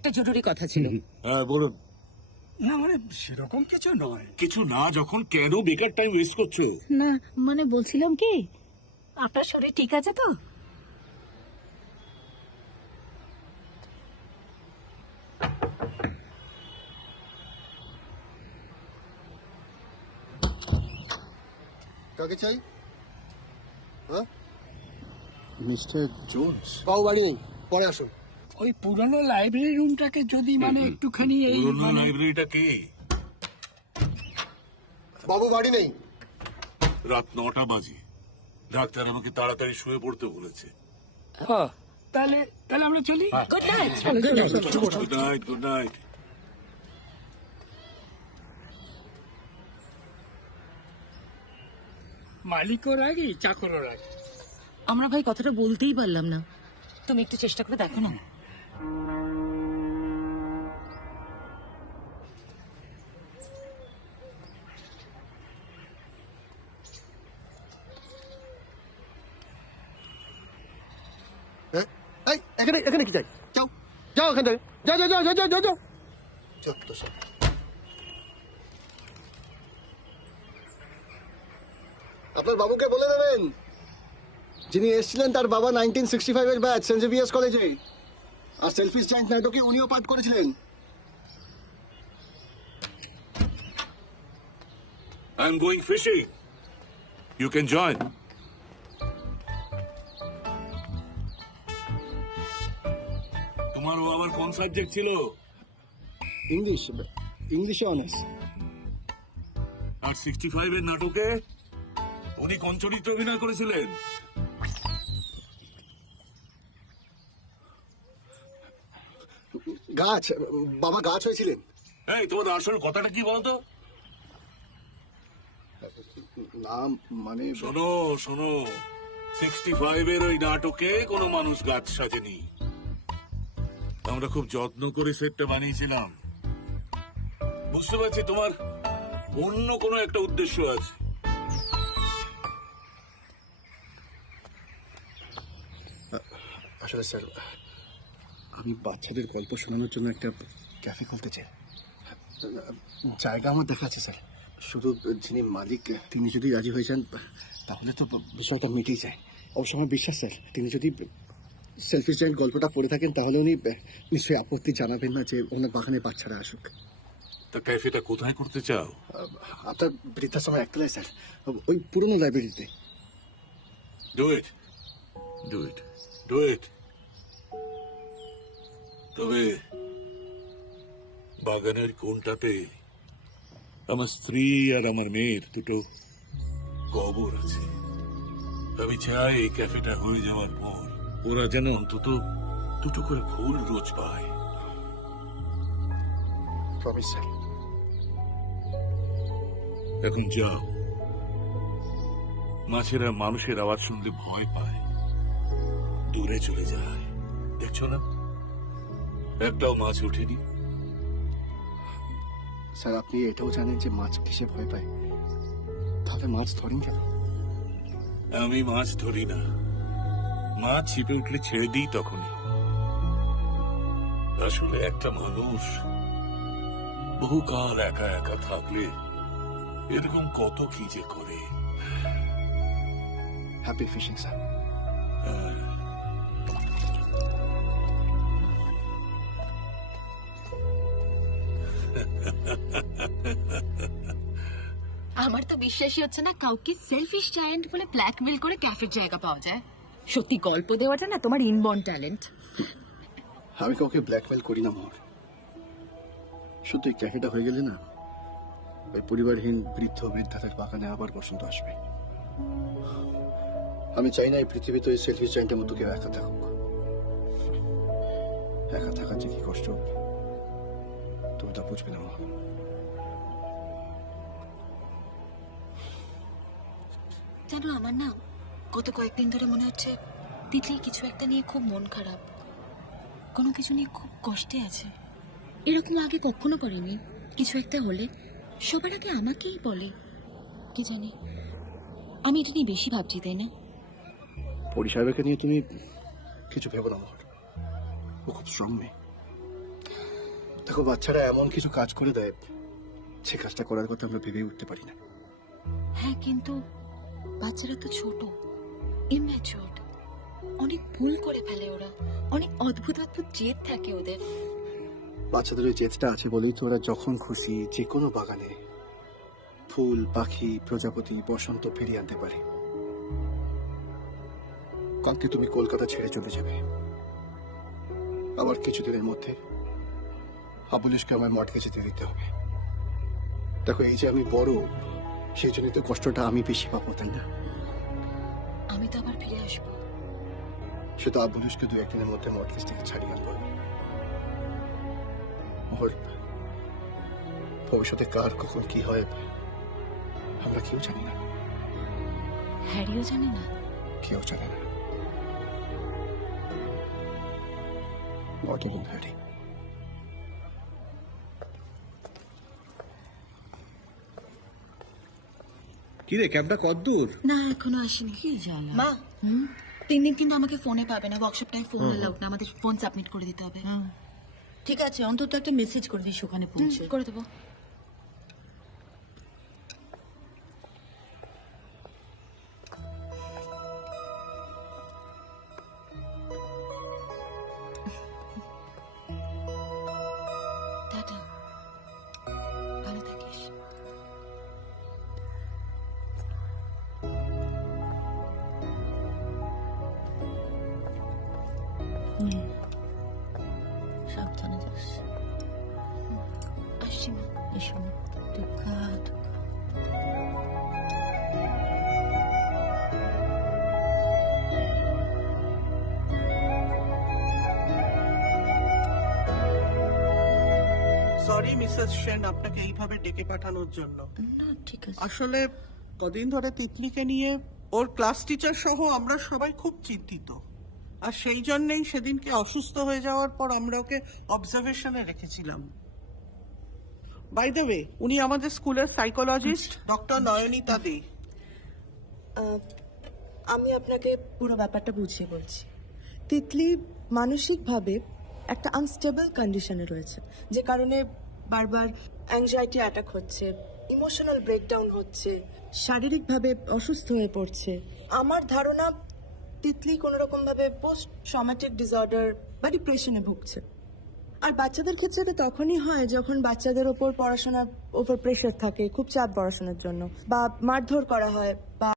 একটা জরুরি কথা ছিল। হ্যাঁ বলুন। না মানে সেরকম কিছু নয়। কিছু না যখন কেন বেকার টাইম ওয়েস্ট করছো? না মানে বলছিলাম কি, আপনার শরীর ঠিক আছে তো? কাকে চাই? হ্যাঁ, মিস্টার জোন্স। বাবু বাড়ি নেই, পরে আসুন। ওই পুরনো লাইব্রেরি রুমটাকে যদি মানে একটুখানি এই পুরোনো মানে- লাইব্রেরিটা কি? বাবু বাড়ি নেই। রাত 9টা বাজে। ডাক্তার আমাকে তাড়াতাড়ি শুয়ে পড়তে বলেছে। তাহলে তাহলে আমরা চলি। Good night. Good night, good night. মালিকও রাগি, চাকরও রাগি। আমরা ভাই কথাটা বলতেই পারলাম না, তুমি একটু চেষ্টা করে দেখো না। হ্যাঁ, এই, এখানে এখানে কি চাই? যাও যাও এখান থেকে, যাও যাও যাও যাও যাও যাও যাও। চত্ব সব। আপনার বাবুকে বলে দেবেন, যিনি এসেছিলেন তার বাবা 1965 এর ব্যাচ, সেন্ট জেভিয়ার্স কলেজে, আর সেলফিশ জায়ান্ট নাটকে উনিও পাঠ করেছিলেন। I'm going fishing. You can join. তোমার ও আবার কোন সাবজেক্ট ছিল? ইংলিশ, ইংলিশে অনার্স। আর 65 এর নাটকে উনি কোন চরিত্রে অভিনয় করেছিলেন? গাছ, বাবা গাছ হয়েছিলেন। এই তোমাদের আসল কথাটা কি বলতো? নাম মানে শোনো শোনো, 65 এর ওই নাটকে কোনো মানুষ গাছ সাজেনি। আমরা খুব যত্ন করে সেটটা বানিয়েছিলাম। বুঝতে পারছি তোমার অন্য কোনো একটা উদ্দেশ্য আছে। আসলে স্যার, আমি বাচ্চাদের গল্প শোনানোর জন্য একটা ক্যাফে খুলতে চাই। জায়গা আমার দেখা আছে স্যার, শুধু যিনি মালিক তিনি যদি রাজি হয়ে যান তাহলে তো বিষয়টা মিটেই যায়। অবশ্য আমার বিশ্বাস স্যার, তিনি যদি সেলফিশ জায়ান্ট গল্পটা পড়ে থাকেন তাহলে উনি নিশ্চয়ই আপত্তি জানাবেন না যে ওনার বাগানে বাচ্চারা আসুক। তা ক্যাফেটা কোথায় করতে চাও? আপনার বৃদ্ধাশ্রমের একতলায় স্যার, ওই পুরনো লাইব্রেরিতে। Do it, do it, do it. তবে বাগানের কোনটাতে আমার স্ত্রী আর আমার মেয়ের দুটো কবর আছে। আমি চাই এই ক্যাফেটা হয়ে যাওয়ার পর ওরা যেন অন্তত দুটো করে ফুল রোজ পায়। Promise sir. এখন যাও। মাছেরা মানুষের আওয়াজ শুনলে ভয় পায়, দূরে চলে যায়। দেখছো না, একটাও মাছ ওঠেনি। স্যার আপনি এটাও জানেন যে মাছ কিসে ভয় পায়, তাহলে মাছ ধরেন কেন? আমি মাছ ধরি না, মাছ ছিপে উঠলে ছেড়ে দিই তখনই। আসলে একটা মানুষ বহুকাল একা একা থাকলে এরকম কত কি যে করে। Happy fishing sir. আমার তো বিশ্বাসই হচ্ছে না কাউকে সেলফিশ জায়ান্ট বলে ব্ল্যাকমেল করে ক্যাফের জায়গা পাওয়া যায়। সত্যি গল্প দেওয়াটা না তোমার ইনবর্ন ট্যালেন্ট। আমি কাউকে ব্ল্যাকমেল করি না মোহর, শুধু এই ক্যাফেটা হয়ে গেলে না ওই পরিবারহীন বৃদ্ধ বৃদ্ধাদের বাগানে আবার বসন্ত আসবে। আমি চাই না এই পৃথিবীতে ওই সেলফিশ জায়ান্টের মতো কেউ একা থাকুক। একা থাকার যে কি কষ্ট তুমি তা বুঝবে না মোহর। জানো আমার না গত কয়েকদিন ধরে মনে হচ্ছে তিতলির কিছু একটা নিয়ে খুব মন খারাপ, কোনো কিছু নিয়ে খুব কষ্টে আছে। এরকম আগে কখনো করেনি। কিছু একটা হলে সবার আগে আমাকেই বলে। কি জানি, আমি এটা নিয়ে বেশি ভাবছি, তাই না? পরিসাহেবকে নিয়ে তুমি কিছু ভেবো না মোহর, ও খুব স্ট্রং মেয়ে। দেখো, বাচ্চারা এমন কিছু কাজ করে দেয়, সে কাজটা করার কথা আমরা ভেবেই উঠতে পারি না। হ্যাঁ, কিন্তু বাচ্চারা তো ছোট, ইম্যাচিউরড, অনেক ভুল করে ফেলে ওরা, অনেক অদ্ভুত অদ্ভুত জেদ থাকে ওদের। বাচ্চাদের ওই জেদটা আছে বলেই তো ওরা যখন খুশি যে কোনো বাগানে ফুল, পাখি, প্রজাপতি, বসন্ত ফিরিয়ে আনতে পারে। কালকে তুমি কলকাতা ছেড়ে চলে যাবে, আবার কিছুদিনের মধ্যে আবুলিশকে আমার মঠকে যেতে দিতে হবে। দেখো, এই যে আমি বড়, সেই জন্য তো কষ্টটা আমি বেশি পাবো, তাই না? আমি তো আবার ফিরে আসবো। শুধু আবুলিশকে 2-1 দিনের মধ্যে মঠকেজ থেকে ছাড়িয়ে আনবো। ওর ভবিষ্যতে কার কখন কি হয় আমরা কেউ জানি না, হ্যারিও জানে না। কেউ জানে না। Not even Harry. কি রে, ক্যাবটা কতদূর? না, এখনো আসেনি। কি জানা? মা, 3 দিন কিন্তু আমাকে ফোনে পাবে না, ওয়ার্কশপটায় ফোন অ্যালাউড না, আমাদের ফোন সাবমিট করে দিতে হবে। ঠিক আছে, অন্তত একটা মেসেজ করে দিস ওখানে পৌঁছে। করে দেবো। টাটা, ভালো থাকিস। সাবধানে যাস। আসছি মা। এসো না, দুঃখা দুঃখা। সরি মিসেস সেন, আপনাকে এইভাবে ডেকে পাঠানোর জন্য। না ঠিক আছে। আসলে কদিন ধরে তিতলিকে নিয়ে ওর ক্লাস টিচার সহ আমরা সবাই খুব চিন্তিত, আর সেই জন্যই সেদিনকে অসুস্থ হয়ে যাওয়ার পর আমরা ওকে অবজারভেশনে রেখেছিলাম। বাই দ্য ওয়ে, উনি আমাদের স্কুলের সাইকোলজিস্ট ডক্টর নয়নিতা দে। আমি আপনাকে পুরো ব্যাপারটা বুঝিয়ে বলছি। তিতলি মানসিকভাবে একটা আনস্টেবল কন্ডিশনে রয়েছে, যে কারণে বারবার অ্যাংজাইটি অ্যাটাক হচ্ছে, ইমোশনাল ব্রেকডাউন হচ্ছে, শারীরিকভাবে অসুস্থ হয়ে পড়ছে। আমার ধারণা তিতলি কোনো রকম ভাবে পোস্ট ট্রমাটিক ডিসঅর্ডার বা ডিপ্রেশনে ভুগছে। আর বাচ্চাদের ক্ষেত্রে তো তখনই হয় যখন বাচ্চাদের ওপর পড়াশোনার ওপর প্রেশার থাকে, খুব চাপ পড়াশোনার জন্য, বা মারধর করা হয়, বা